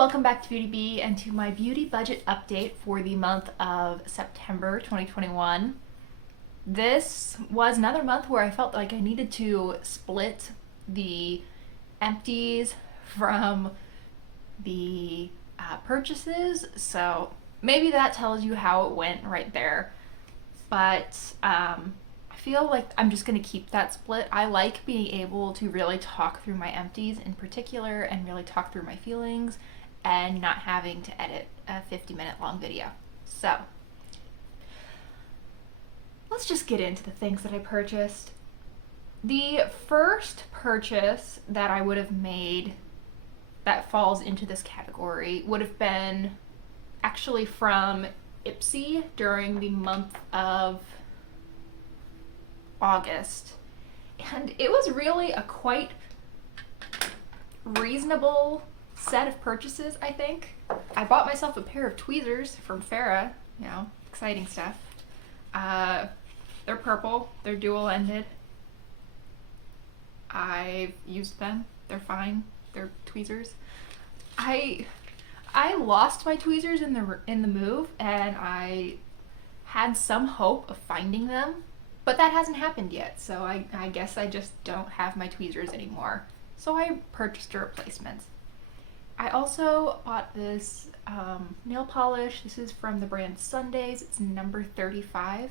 welcome back to Beauty Bee and to my beauty budget update for the month of September 2021. This was another month where I felt like I needed to split the empties from the purchases, so maybe that tells you how it went right there. But I feel like I'm just going to keep that split. I like being able to really talk through my empties in particular and really talk through my feelings and not having to edit a 50-minute long video. So let's just get into the things that I purchased. The first purchase that I would have made that falls into this category would have been actually from Ipsy during the month of August, and it was really a quite reasonable set of purchases. I think I bought myself a pair of tweezers from Farrah, exciting stuff. They're purple, they're dual-ended. I've used them, they're fine, they're tweezers. I lost my tweezers in the move, and I had some hope of finding them, but that hasn't happened yet, so I guess I just don't have my tweezers anymore. So I purchased a replacement. I also bought this nail polish. This is from the brand Sundays. It's number 35.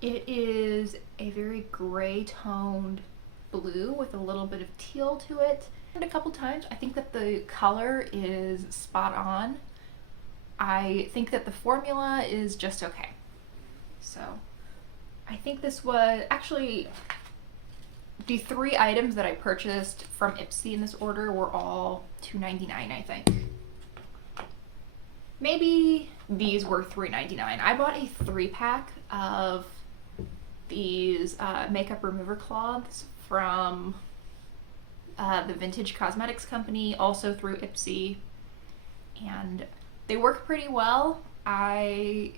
It is a very gray toned blue with a little bit of teal to it. And a couple times, I think that the color is spot on. I think that the formula is just okay. So I think this was actually the 3 items that I purchased from Ipsy in this order were all $2.99, I think. Maybe these were $3.99. I bought a 3-pack of these makeup remover cloths from the Vintage Cosmetics Company, also through Ipsy, and they work pretty well. I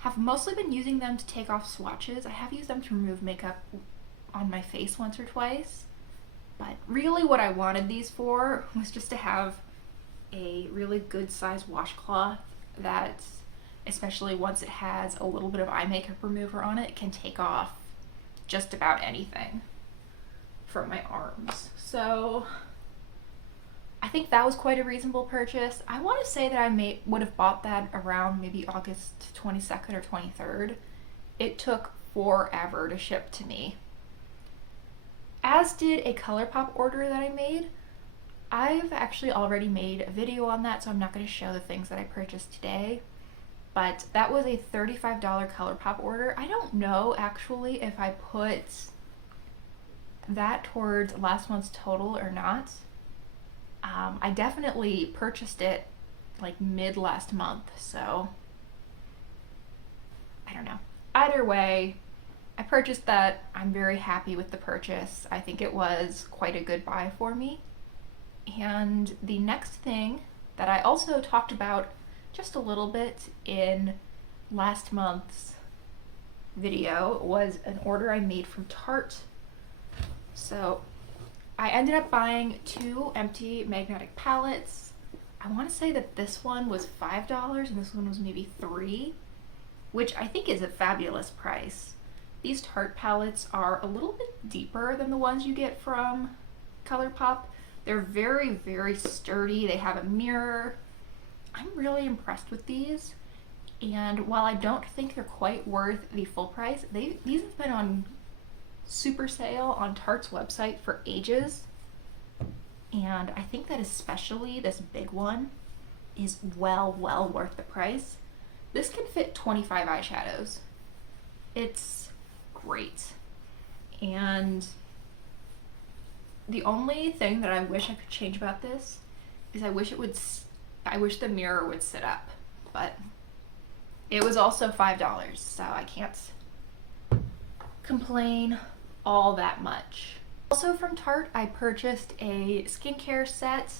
have mostly been using them to take off swatches. I have used them to remove makeup on my face once or twice, but really what I wanted these for was just to have a really good size washcloth that, especially once it has a little bit of eye makeup remover on it, can take off just about anything from my arms. So I think that was quite a reasonable purchase. I want to say that I would have bought that around maybe August 22nd or 23rd. It took forever to ship to me. As did a Colourpop order that I made. I've actually already made a video on that, so I'm not going to show the things that I purchased today. But that was a $35 Colourpop order. I don't know actually if I put that towards last month's total or not. I definitely purchased it like mid last month, so I don't know. Either way, I purchased that. I'm very happy with the purchase. I think it was quite a good buy for me. And the next thing that I also talked about just a little bit in last month's video was an order I made from Tarte. So I ended up buying 2 empty magnetic palettes. I want to say that this one was $5 and this one was maybe $3, which I think is a fabulous price. These Tarte palettes are a little bit deeper than the ones you get from Colourpop. They're very, very sturdy. They have a mirror. I'm really impressed with these. And while I don't think they're quite worth the full price, these have been on super sale on Tarte's website for ages. And I think that especially this big one is well worth the price. This can fit 25 eyeshadows. It's great. And the only thing that I wish I could change about this is I wish the mirror would sit up, but it was also $5, so I can't complain all that much. Also from Tarte, I purchased a skincare set.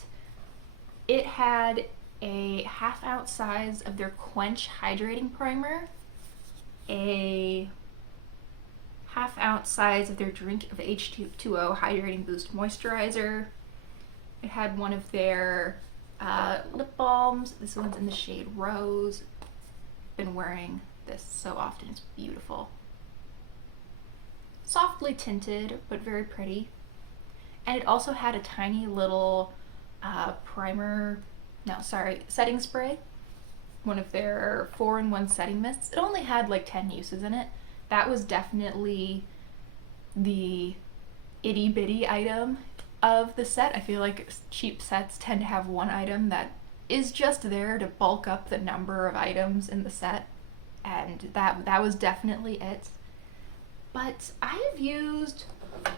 It had a 1/2 ounce size of their Quench Hydrating Primer, a 1/2 ounce size of their Drink of H2O Hydrating Boost Moisturizer. It had one of their Lip balms. This one's in the shade Rose. Been wearing this so often. It's beautiful. Softly tinted, but very pretty. And it also had a tiny little setting spray. One of their 4-in-1 setting mists. It only had like 10 uses in it. That was definitely the itty bitty item of the set. I feel like cheap sets tend to have one item that is just there to bulk up the number of items in the set, and that was definitely it. But I have used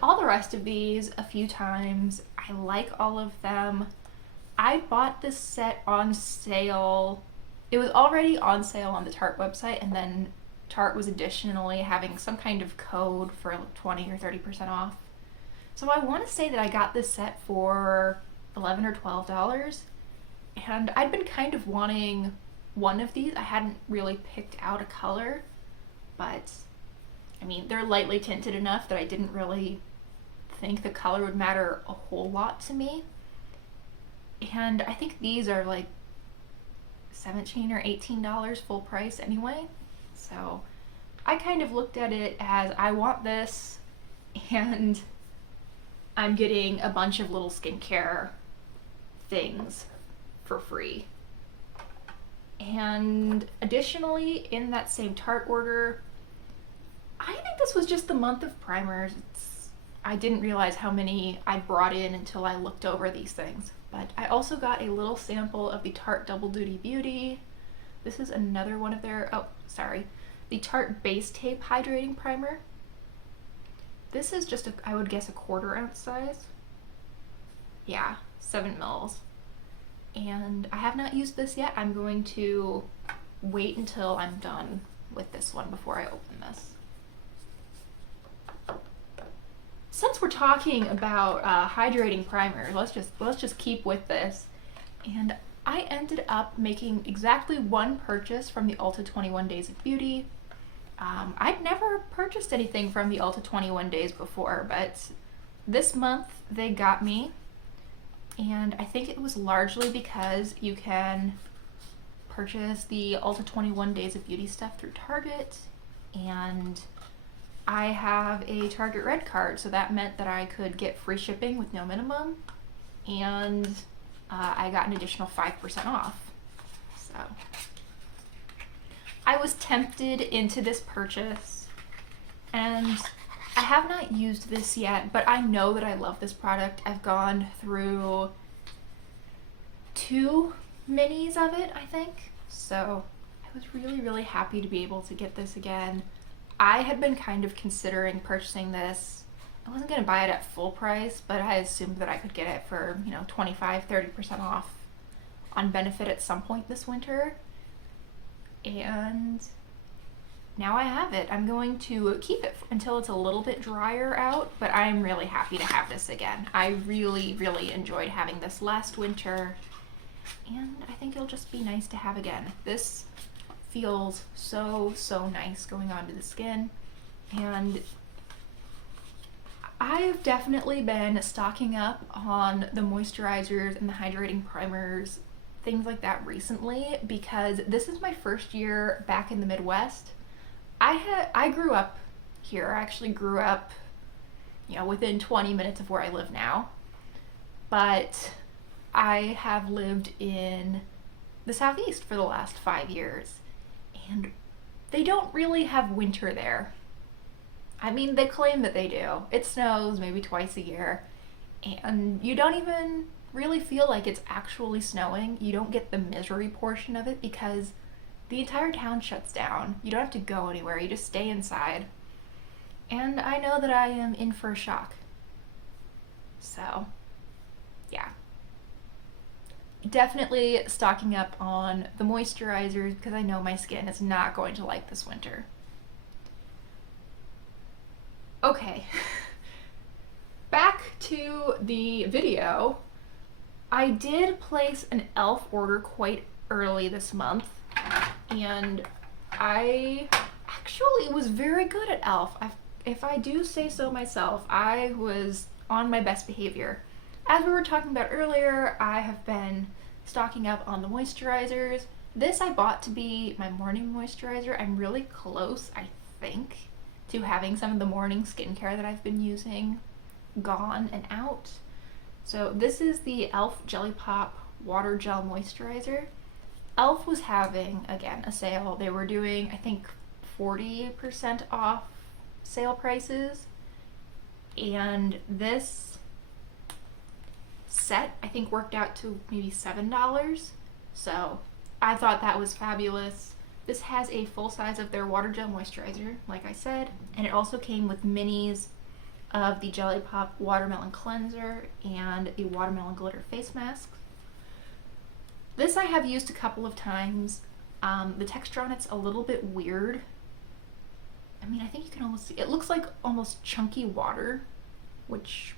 all the rest of these a few times. I like all of them. I bought this set on sale. It was already on sale on the Tarte website, and then Tarte was additionally having some kind of code for 20 or 30% off. So I want to say that I got this set for $11 or $12, and I'd been kind of wanting one of these. I hadn't really picked out a color, but I mean, they're lightly tinted enough that I didn't really think the color would matter a whole lot to me. And I think these are like $17 or $18 full price anyway. So I kind of looked at it as I want this, and I'm getting a bunch of little skincare things for free. And additionally, in that same Tarte order, I think this was just the month of primers. I didn't realize how many I brought in until I looked over these things. But I also got a little sample of the Tarte Double Duty Beauty. This is another one of their, the Tarte Base Tape Hydrating Primer. This is just, I would guess, a 1/4 ounce size. Yeah, 7 mils. And I have not used this yet. I'm going to wait until I'm done with this one before I open this. Since we're talking about hydrating primers, let's just keep with this. And I ended up making exactly one purchase from the Ulta 21 Days of Beauty. I'd never purchased anything from the Ulta 21 Days before, but this month they got me, and I think it was largely because you can purchase the Ulta 21 Days of Beauty stuff through Target, and I have a Target Red card, so that meant that I could get free shipping with no minimum, and I got an additional 5% off. So I was tempted into this purchase, and I have not used this yet, but I know that I love this product. I've gone through 2 minis of it, I think, so I was really, really happy to be able to get this again. I had been kind of considering purchasing this. I wasn't going to buy it at full price, but I assumed that I could get it for, 25-30% off on Benefit at some point this winter. And now I have it. I'm going to keep it until it's a little bit drier out, but I'm really happy to have this again. I really, really enjoyed having this last winter, and I think it'll just be nice to have again. This feels so, so nice going onto the skin, and I've definitely been stocking up on the moisturizers and the hydrating primers, things like that recently, because this is my first year back in the Midwest. I grew up here. I actually grew up, within 20 minutes of where I live now, but I have lived in the Southeast for the last 5 years, and they don't really have winter there. I mean, they claim that they do. It snows maybe twice a year, and you don't even really feel like it's actually snowing. You don't get the misery portion of it because the entire town shuts down. You don't have to go anywhere. You just stay inside. And I know that I am in for a shock. So, yeah. Definitely stocking up on the moisturizers because I know my skin is not going to like this winter. Okay. Back to the video. I did place an e.l.f. order quite early this month, and I actually was very good at e.l.f. If I do say so myself, I was on my best behavior. As we were talking about earlier, I have been stocking up on the moisturizers. This I bought to be my morning moisturizer. I'm really close, I think, to having some of the morning skincare that I've been using gone and out. So this is the e.l.f. Jelly Pop Water Gel Moisturizer. e.l.f. was having, again, a sale. They were doing, I think, 40% off sale prices. And this set, I think, worked out to maybe $7. So I thought that was fabulous. This has a full size of their water gel moisturizer, like I said, and it also came with minis of the Jelly Pop Watermelon Cleanser and the Watermelon Glitter Face Mask. This I have used a couple of times. The texture on it's a little bit weird. I mean, I think you can almost see, it looks like almost chunky water, which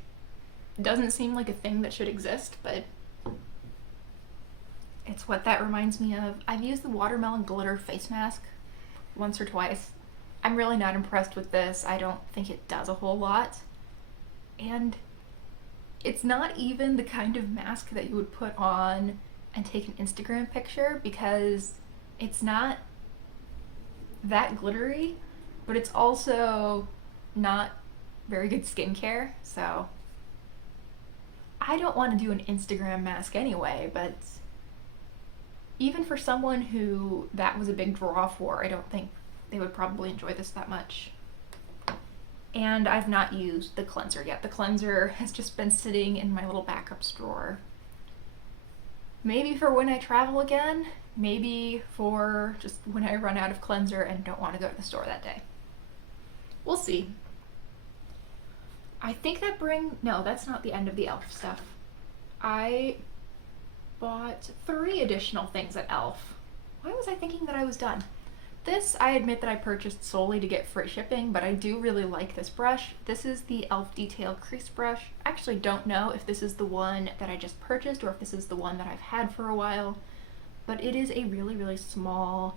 doesn't seem like a thing that should exist, but it's what that reminds me of. I've used the Watermelon Glitter Face Mask once or twice. I'm really not impressed with this. I don't think it does a whole lot. And it's not even the kind of mask that you would put on and take an Instagram picture, because it's not that glittery, but it's also not very good skincare. So I don't want to do an Instagram mask anyway, but even for someone who that was a big draw for, I don't think they would probably enjoy this that much. And I've not used the cleanser yet. The cleanser has just been sitting in my little backup drawer. Maybe for when I travel again, maybe for just when I run out of cleanser and don't want to go to the store that day. We'll see. I think no, that's not the end of the e.l.f. stuff. I bought 3 additional things at e.l.f. Why was I thinking that I was done? This, I admit that I purchased solely to get free shipping, but I do really like this brush. This is the e.l.f. Detail Crease Brush. I actually don't know if this is the one that I just purchased or if this is the one that I've had for a while, but it is a really, really small,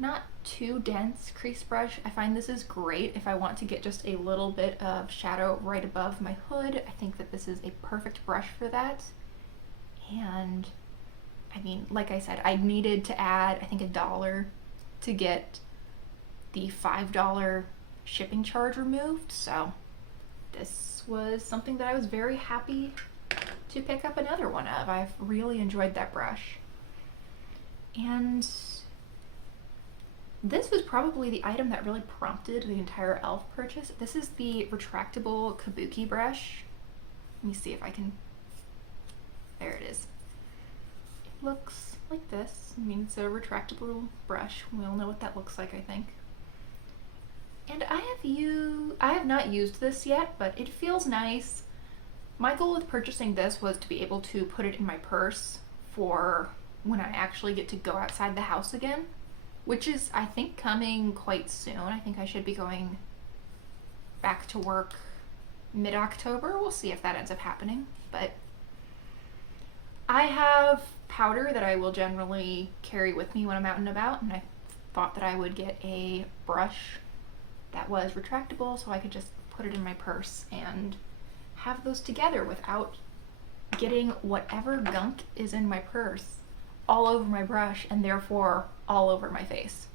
not too dense crease brush. I find this is great if I want to get just a little bit of shadow right above my hood. I think that this is a perfect brush for that. And I mean, like I said, I needed to add, I think, $1 to get the $5 shipping charge removed, so this was something that I was very happy to pick up another one of. I've really enjoyed that brush. And this was probably the item that really prompted the entire e.l.f. purchase. This is the retractable kabuki brush. Let me see if I can, there it is. It looks like this. I mean, it's a retractable brush. We all know what that looks like, I think. And I have not used this yet, but it feels nice. My goal with purchasing this was to be able to put it in my purse for when I actually get to go outside the house again, which is, I think, coming quite soon. I think I should be going back to work mid-October. We'll see if that ends up happening, but I have powder that I will generally carry with me when I'm out and about, and I thought that I would get a brush that was retractable so I could just put it in my purse and have those together without getting whatever gunk is in my purse all over my brush and therefore all over my face.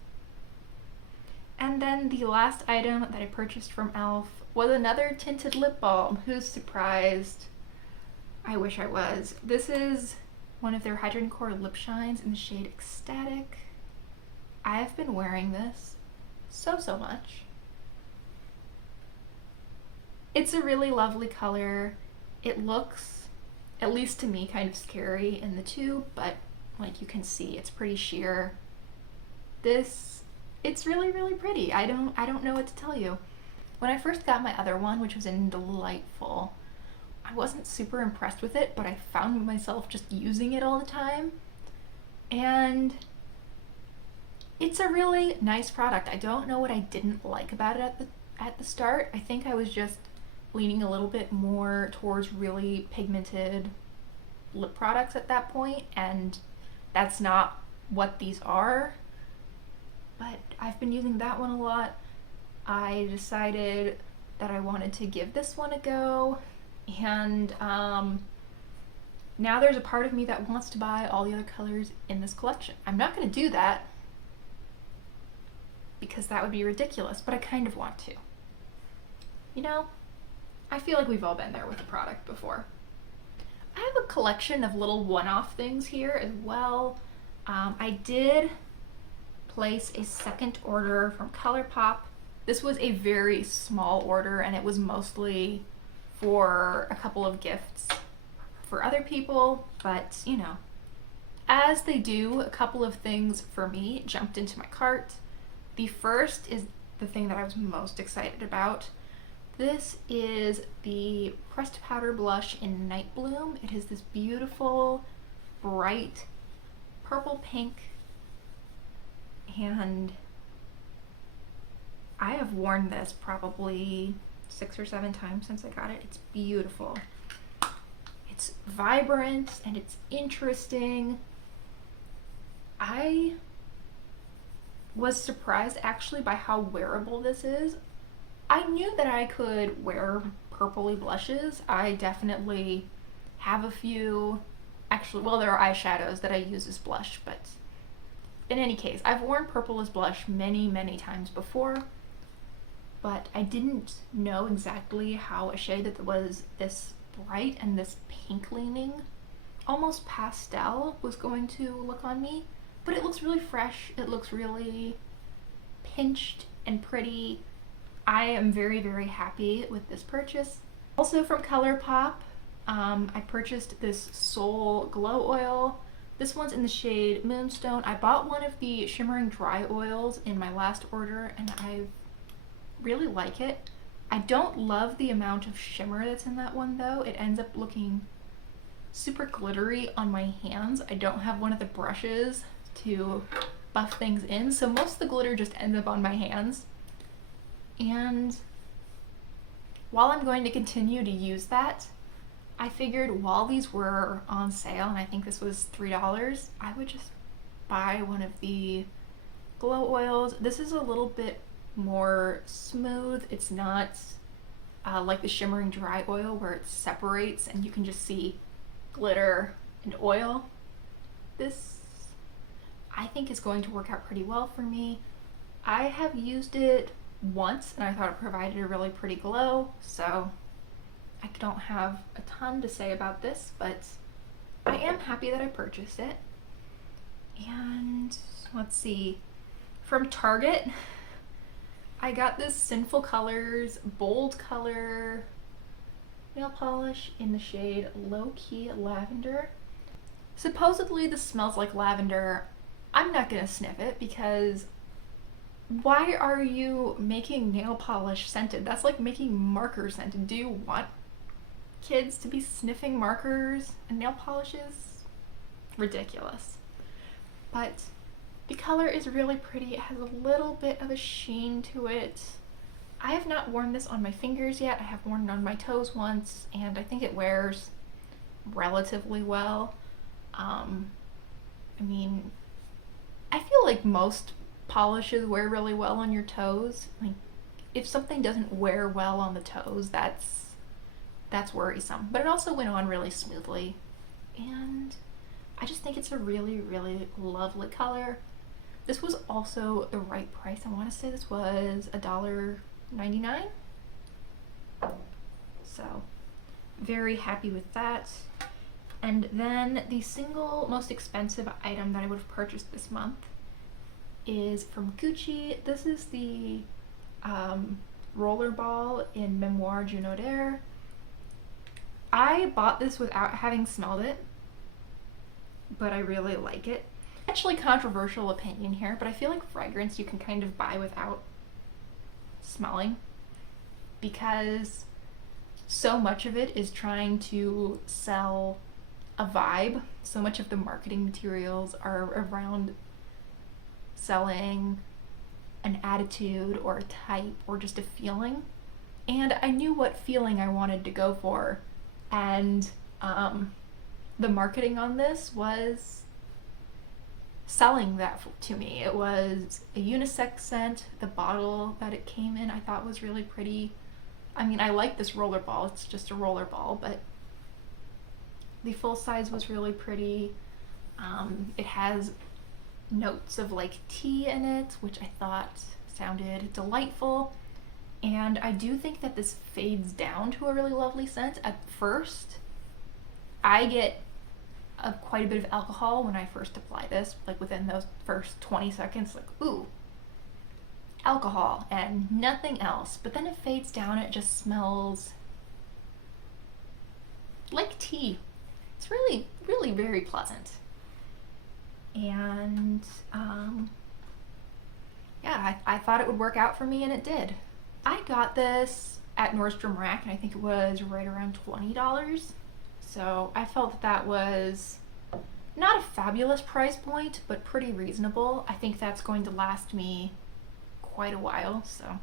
And then the last item that I purchased from e.l.f. was another tinted lip balm. Who's surprised? I wish I was. This is one of their Hydrating Core lip shines in the shade Ecstatic. I have been wearing this so much. It's a really lovely color. It looks, at least to me, kind of scary in the tube, but like you can see, it's pretty sheer. It's really, really pretty. I don't know what to tell you. When I first got my other one, which was in Delightful, I wasn't super impressed with it, but I found myself just using it all the time. And it's a really nice product. I don't know what I didn't like about it at the start. I think I was just leaning a little bit more towards really pigmented lip products at that point, and that's not what these are. But I've been using that one a lot. I decided that I wanted to give this one a go, and Now there's a part of me that wants to buy all the other colors in this collection. I'm not going to do that because that would be ridiculous, but I kind of want to. You know, I feel like we've all been there with a product before. I have a collection of little one-off things here as well. I did place a second order from Colourpop. This was a very small order and it was mostly for a couple of gifts for other people, but you know, as they do, a couple of things for me jumped into my cart. The first is the thing that I was most excited about. This is the pressed powder blush in Night Bloom. It is this beautiful, bright purple pink, and I have worn this probably 6 or 7 times since I got it. It's beautiful. It's vibrant and it's interesting. I was surprised actually by how wearable this is. I knew that I could wear purpley blushes. I definitely have a few. Actually, well, there are eyeshadows that I use as blush, but in any case, I've worn purple as blush many, many times before, but I didn't know exactly how a shade that was this bright and this pink leaning, almost pastel, was going to look on me. But it looks really fresh. It looks really pinched and pretty. I am very, very happy with this purchase. Also from Colourpop, I purchased this Soul Glow Oil. This one's in the shade Moonstone. I bought one of the shimmering dry oils in my last order and I really like it. I don't love the amount of shimmer that's in that one though. It ends up looking super glittery on my hands. I don't have one of the brushes to buff things in, so most of the glitter just ends up on my hands. And while I'm going to continue to use that, I figured while these were on sale, and I think this was $3, I would just buy one of the glow oils. This is a little bit more smooth. It's not like the shimmering dry oil where it separates and you can just see glitter and oil. This I think is going to work out pretty well for me. I have used it once and I thought it provided a really pretty glow, so I don't have a ton to say about this, but I am happy that I purchased it. And let's see, from Target, I got this Sinful Colors bold color nail polish in the shade Low Key Lavender. Supposedly this smells like lavender. I'm not gonna sniff it because why are you making nail polish scented? That's like making marker scented. Do you want kids to be sniffing markers and nail polishes? Ridiculous. But the color is really pretty. It has a little bit of a sheen to it. I have not worn this on my fingers yet. I have worn it on my toes once and I think it wears relatively well. I mean, I feel like most polishes wear really well on your toes. Like, if something doesn't wear well on the toes, that's worrisome. But it also went on really smoothly, and I just think it's a really, really lovely color. This was also the right price. I want to say this was $1.99. So, very happy with that. And then the single most expensive item that I would have purchased this month is from Gucci. This is the rollerball in Memoire Juno d'Air. I bought this without having smelled it, but I really like it. Actually, controversial opinion here, but I feel like fragrance you can kind of buy without smelling because so much of it is trying to sell a vibe. So much of the marketing materials are around selling an attitude or a type or just a feeling. And I knew what feeling I wanted to go for. And the marketing on this was selling that to me. It was a unisex scent. The bottle that it came in I thought was really pretty. I mean, I like this rollerball. It's just a rollerball, but The full size was really pretty. It has notes of like tea in it, which I thought sounded delightful. And I do think that this fades down to a really lovely scent. At first, I get quite a bit of alcohol when I first apply this, like within those first 20 seconds, like, ooh, alcohol and nothing else. But then it fades down, it just smells like tea. It's really, really very pleasant. And yeah, I thought it would work out for me, and it did. I got this at Nordstrom Rack, and I think it was right around $20. So I felt that that was not a fabulous price point, but pretty reasonable. I think that's going to last me quite a while, so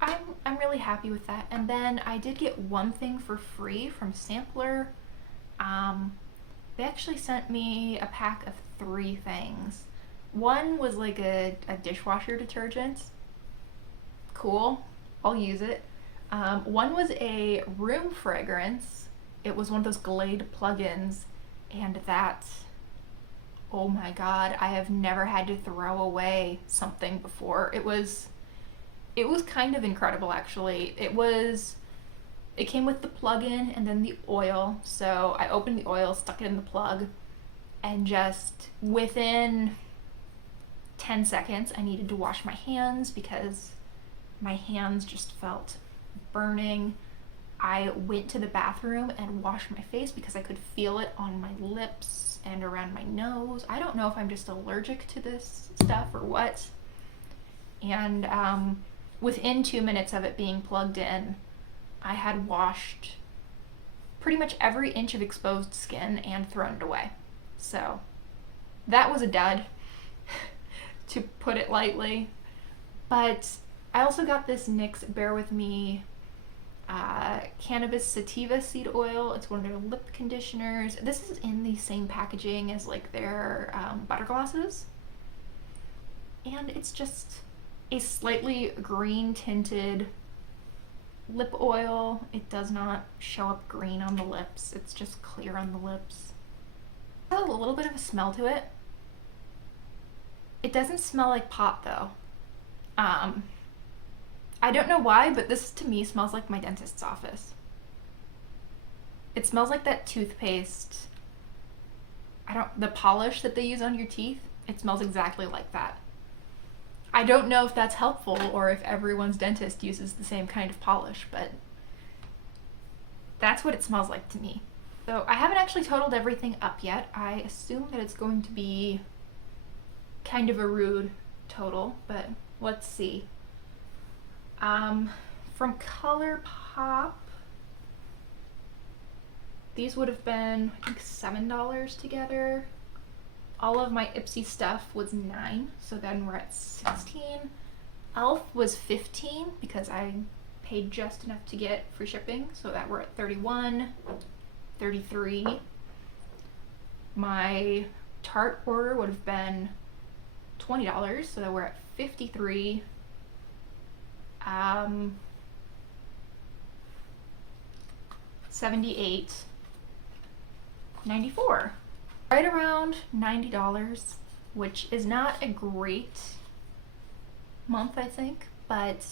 I'm really happy with that. And then I did get one thing for free from Sampler. They actually sent me a pack of 3 things. One was like a dishwasher detergent. Cool, I'll use it. One was a room fragrance. It was one of those Glade plugins, and that, oh my god, I have never had to throw away something before. It was kind of incredible, actually. It came with the plug-in and then the oil. So I opened the oil, stuck it in the plug, and just within 10 seconds I needed to wash my hands because my hands just felt burning. I went to the bathroom and washed my face because I could feel it on my lips and around my nose. I don't know if I'm just allergic to this stuff or what. And within 2 minutes of it being plugged in, I had washed pretty much every inch of exposed skin and thrown it away. So that was a dud, to put it lightly. But I also got this NYX Bear With Me cannabis sativa seed oil. It's one of their lip conditioners. This is in the same packaging as like their butter glosses. And it's just a slightly green tinted lip oil. It does not show up green on the lips. It's just clear on the lips. It has a little bit of a smell to it. It doesn't smell like pot though. I don't know why, but this to me smells like my dentist's office. It smells like that toothpaste. The polish that they use on your teeth, it smells exactly like that. I don't know if that's helpful or if everyone's dentist uses the same kind of polish, but that's what it smells like to me. So I haven't actually totaled everything up yet. I assume that it's going to be kind of a rude total, but let's see. From Colourpop, these would have been, I think, $7 together. All of my Ipsy stuff was $9, so then we're at $16. Elf was $15 because I paid just enough to get free shipping, so that we're at $31, $33. My Tarte order would have been $20, so that we're at $53. $78, $94. Right around $90, which is not a great month, I think, but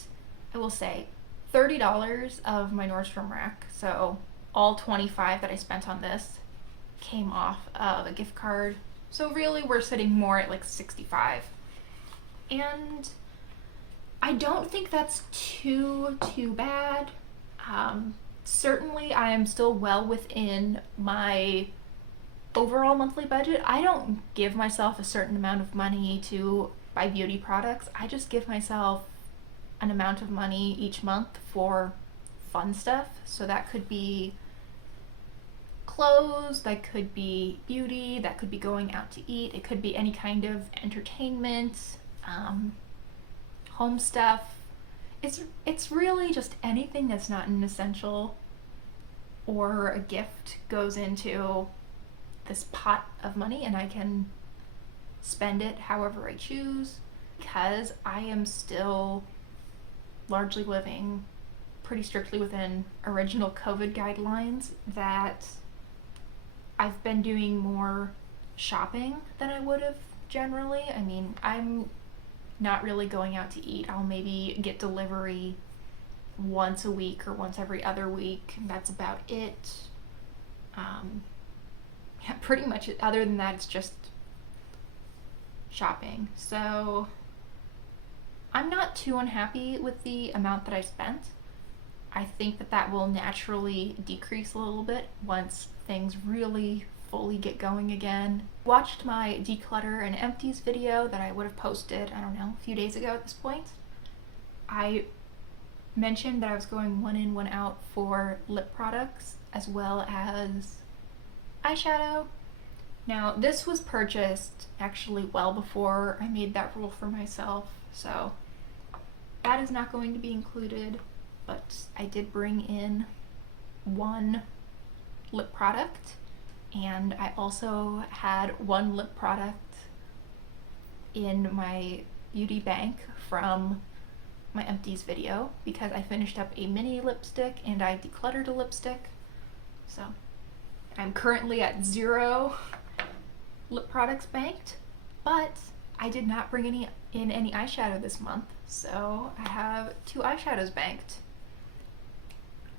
I will say $30 of my Nordstrom Rack, so all $25 that I spent on this came off of a gift card. So really we're sitting more at like $65. And I don't think that's too bad. Certainly I am still well within my overall monthly budget. I don't give myself a certain amount of money to buy beauty products. I just give myself an amount of money each month for fun stuff. So that could be clothes, that could be beauty, that could be going out to eat, it could be any kind of entertainment, home stuff. It's really just anything that's not an essential or a gift goes into this pot of money, and I can spend it however I choose because I am still largely living pretty strictly within original COVID guidelines that I've been doing more shopping than I would have generally. I mean, I'm not really going out to eat. I'll maybe get delivery once a week or once every other week. That's about it. Yeah, pretty much. Other than that, it's just shopping. So I'm not too unhappy with the amount that I spent. I think that that will naturally decrease a little bit once things really fully get going again. Watched my declutter and empties video that I would have posted, I don't know, a few days ago at this point. I mentioned that I was going one in, one out for lip products as well as eyeshadow. Now, this was purchased actually well before I made that rule for myself, so that is not going to be included, but I did bring in one lip product, and I also had one lip product in my beauty bank from my empties video because I finished up a mini lipstick and I decluttered a lipstick. So I'm currently at 0 lip products banked, but I did not bring in any eyeshadow this month, so I have 2 eyeshadows banked.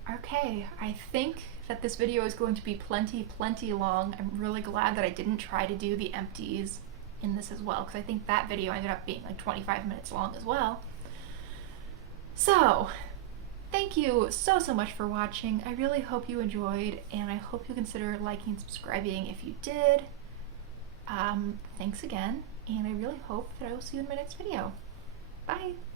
Okay, I think that this video is going to be plenty long. I'm really glad that I didn't try to do the empties in this as well, because I think that video ended up being like 25 minutes long as well. So, thank you so much for watching. I really hope you enjoyed, and I hope you consider liking and subscribing if you did. Thanks again, and I really hope that I will see you in my next video. Bye!